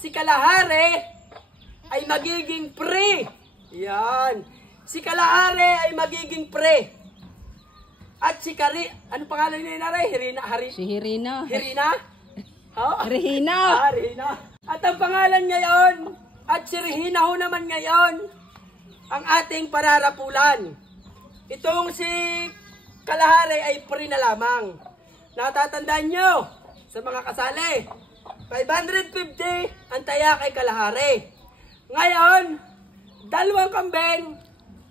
si kalahari ay magiging pre. Yan. Si kalahari ay magiging pre. At si ano pangalan niya na rin? Si Hirina. Hirina? Oh? Rehina. Rehina. At ang pangalan ngayon, at si Rehina ho naman ngayon, ang ating pararapulan. Itong si kalahari ay pre na lamang. Natatandaan nyo, sa mga kasali, 550 ang taya kay kalahari. Ngayon, dalawang kambing,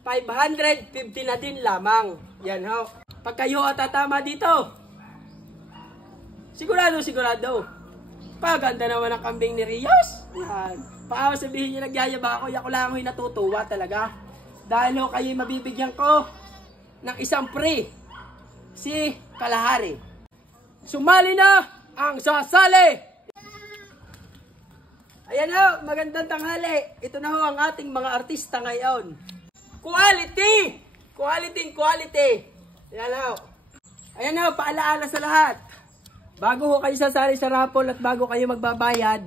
550 na din lamang. Yan ho. Pag kayo tatama dito, sigurado. Paganda naman ang kambing ni Rios. Yan. Baka sabihin niyo nagyayaba ako, ako lang ako'y natutuwa talaga. Dahil ho kayo mabibigyan ko ng isang pre, si kalahari. Sumali na ang sasali! Ayan ho, magandang tanghali. Ito na ho ang ating mga artista ngayon. Quality! Quality! Ayan ho. Ayan ho, paalaala sa lahat. Bago ho kayo sasali sa raffle at bago kayo magbabayad,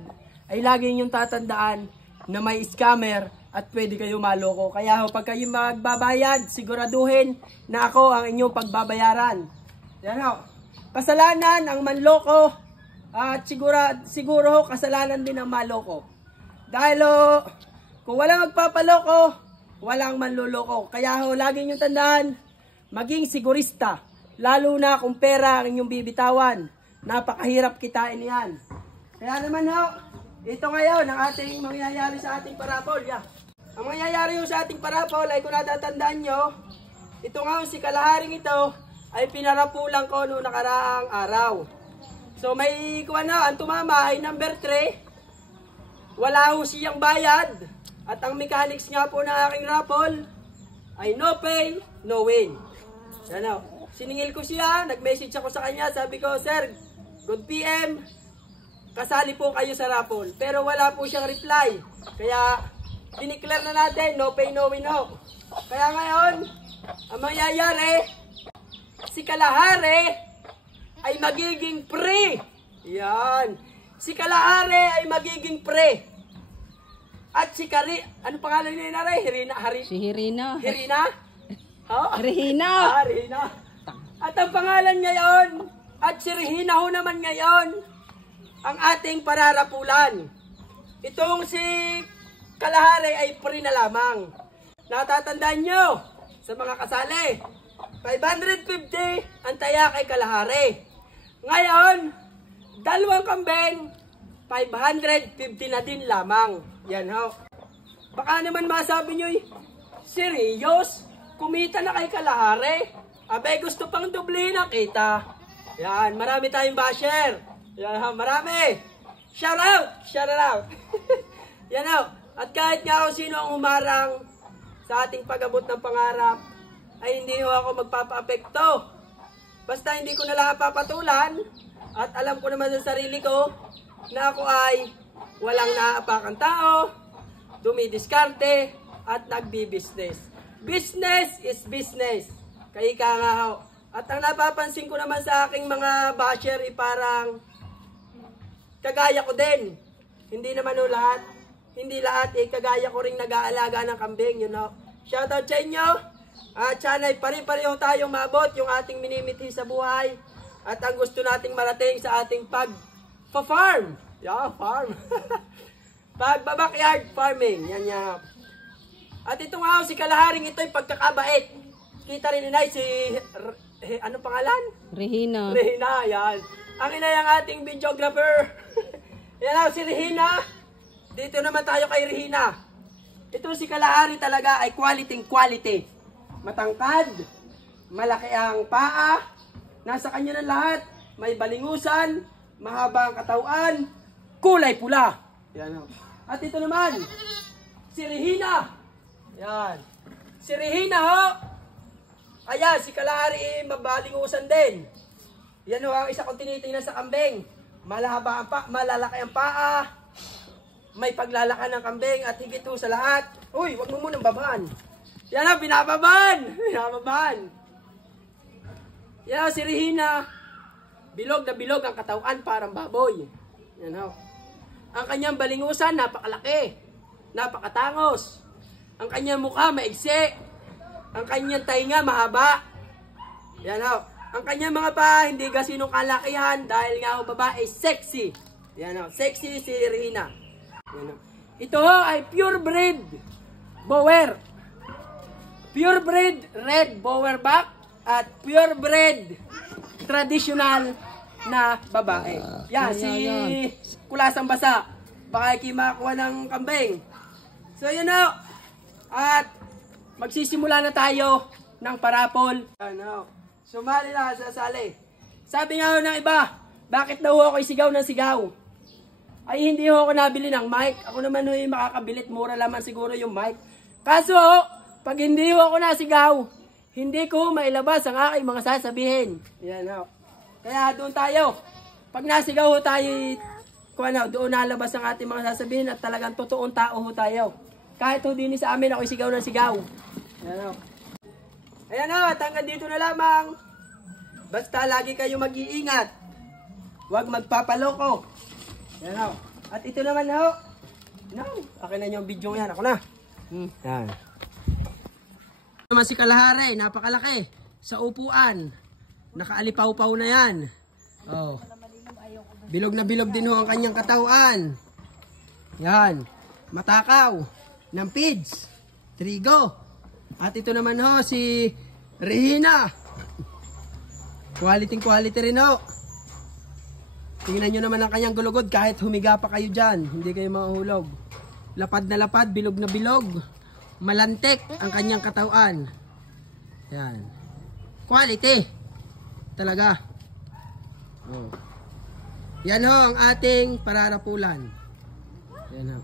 ay lagi ninyong tatandaan na may scammer at pwede kayo maloko. Kaya ho, pag kayo magbabayad, siguraduhin na ako ang inyong pagbabayaran. Ayan ho. Kasalanan ang manloko at siguro ho kasalanan din ang maloko. Dahil ho, kung walang magpapaloko, walang manluloko. Kaya ho, lagi niyong tandaan, maging sigurista. Lalo na kung pera ang inyong bibitawan. Napakahirap kitain yan. Kaya naman ho, ito ngayon ang ating mangyayari sa ating parapol. Yeah. Ang mangyayari ho sa ating parapol ay kung natatandaan nyo, ito nga si kalaharing ito ay pinarapulan ko noong nakaraang araw. So may ang tumama ay number 3. Wala ho siyang bayad. At ang mechanics nga po ng aking raffle ay no pay, no win. Yan o. Siningil ko siya, nag-message ako sa kanya, sabi ko, Sir, good PM, kasali po kayo sa raffle. Pero wala po siyang reply. Kaya diniclare na natin, no pay, no win ho. Kaya ngayon, ang mangyayari, si kalahari ay magiging pre. Yan. Si kalahari ay magiging pre. At si ano pangalan niya na rin? Si Hirina. Hirina? Oh? Rehina. Rehina. At ang pangalan ngayon, at si Rehina ho naman ngayon, ang ating pararapulan. Itong si kalahari ay pre na lamang. Natatandaan nyo, sa mga kasali, 550 ang taya kay kalahari. Ngayon, dalawang kambing, 550 na din lamang. Yan ho. Baka naman masabi nyo, serious? Kumita na kay kalahari? Abay, gusto pang dublihin ang kita. Yan, marami tayong basher. Yan ho, marami. Shout out. Yan ho. At kahit nga kung sino ang umarang sa ating pag-abot ng pangarap, ay hindi ho ako magpapa-apekto. Basta hindi ko na lang papatulan at alam ko naman sa sarili ko na ako ay walang naapakang tao, dumidiskarte at nagbi-business. Business is business. Kaya ka nga ho. At ang napapansin ko naman sa aking mga basher ay parang kagaya ko din. Hindi naman ho lahat. Hindi lahat kagaya ko ring nag-aalaga ng kambing. You know? Shoutout sa inyo. At sana ay pare-pareho tayong maabot yung ating minimithi sa buhay at ang gusto nating marating sa ating pag-farm. Yeah, farm. Pag-backyard farming. Yan yan. At ito nga si kalaharing ito ay pagkakabait. Kita rin inay si, ano pangalan? Rehina. Rehina, yan. Ang inay ang ating videographer. Yan si Rehina. Dito naman tayo kay Rehina. Ito si kalahari talaga ay quality. Matangkad, malaki ang paa, nasa kanya ng lahat, may balingusan, mahaba ang katawan, kulay pula. Yan. At ito naman, si Rehina. Yan. Si Rehina ho. Ayan, si kalahari mabalingusan din. Yan ho ang isa kong tinitingnan sa kambing. Malahaba ang malalaki ang paa, may paglalakan ng kambing at higit ho sa lahat. Uy, wag mo munang babaan. Yan o, binababan. Yan o, si Rehina. Bilog na bilog ang katawan, parang baboy. Yan o. Ang kanyang balingusan, napakalaki. Napakatangos. Ang kanyang mukha, maigsi. Ang kanyang tainga, mahaba. Yan ho. Ang kanyang mga paa, hindi gasinong kalakihan dahil nga ho babae, sexy. Yan ho. Sexy si Rehina. Yan ho. Ito ho ay purebred Boer. Purebred red Boer back at purebred traditional na babae. Yan, si Kulasang Basa. Baka makakuha ng kambing. So yun ho. At magsisimula na tayo ng parapol. Ano? Sumali na, sasali. Sabi nga ho ng iba, bakit daw ako sigaw ng sigaw? Ay hindi ho ako nabili ng mic. Ako naman ho yung makakabilit. Mura lamang siguro yung mic. Kaso, pag hindi ho ako nasigaw, hindi ko mailabas ang aking mga sasabihin. Yan ho. Kaya doon tayo. Pag nasigaw ho tayo, doon nalabas ang ating mga sasabihin at talagang totoong tao ho tayo. Kahit ho din sa amin ako sigaw ng sigaw. Yan ho. Ayan ho, at hanggang dito na lamang. Basta lagi kayo mag-iingat. Huwag magpapaloko. Yan ho. At ito naman ho. No, akin na yung video yan. Ako na. Yan. Naman si Kalahari, napakalaki. Sa upuan. Nakaalipaw-paw na yan. Oh. Bilog na bilog din ho ang kanyang katawan. Yan. Matakaw. Ng pids. Trigo. At ito naman ho si Rehina. Quality rin ho. Tingnan nyo naman ang kanyang gulugod kahit humiga pa kayo dyan. Hindi kayo mahuhulog. Lapad na lapad, bilog na bilog. Malantik ang kanyang katawan. Yan. Quality. Talaga. Oh. Yan ho ang ating pararapulan. Yan ho.